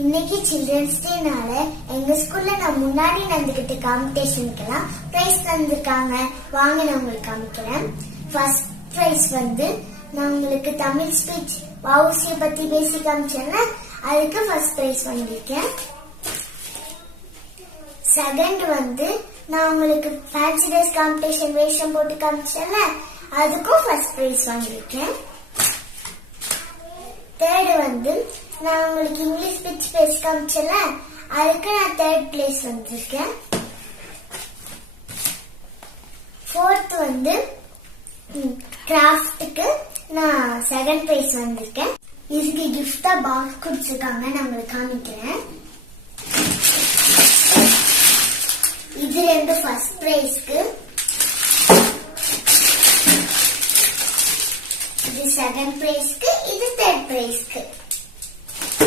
இன்னைக்கு சில்ட்ரன்ஸ் டேனால எங்க ஸ்கூல்ல நான் முன்னாடி நடந்துகிட்ட காம்படிஷனுக்கெல்லாம் பிரைஸ் தந்திருக்காங்க. வாங்க நான் உங்களுக்கு காமிக்கிறேன். ஃபர்ஸ்ட் பிரைஸ் நான் உங்களுக்கு தமிழ் ஸ்பீச் வவுசியை பத்தி பேசி காமிச்சேன்ல, அதுக்கு ஃபர்ஸ்ட் பிரைஸ் வாங்கியிருக்கேன். செகண்ட் நான் உங்களுக்கு ஃபேன்சி ட்ரெஸ் காம்படிஷன் வேஷம் போட்டு காமிச்சேன்ல, அதுக்கும் ஃபர்ஸ்ட் பிரைஸ் வாங்கியிருக்கேன். தேர்டு நான் உங்களுக்கு இங்கிலீஷ் ஸ்பீச் பேசி காமிச்சேன்ல, அதுக்கு நான் தேர்ட் பிளேஸ் வந்திருக்கேன். ஃபோர்த் கிராஃப்ட்டுக்கு நான் செகண்ட் பிரைஸ் வந்திருக்கேன். இதுக்கு கிஃப்டா பாக்ஸ் கொடுத்துருக்காங்க, நான் உங்களுக்கு காமிக்கிறேன். இது ரெண்டு ஃபர்ஸ்ட் பிரைஸ்க்கு, இது செகண்ட் பிரைஸ்க்கு, இது தேர்ட் பிரைஸ்க்கு.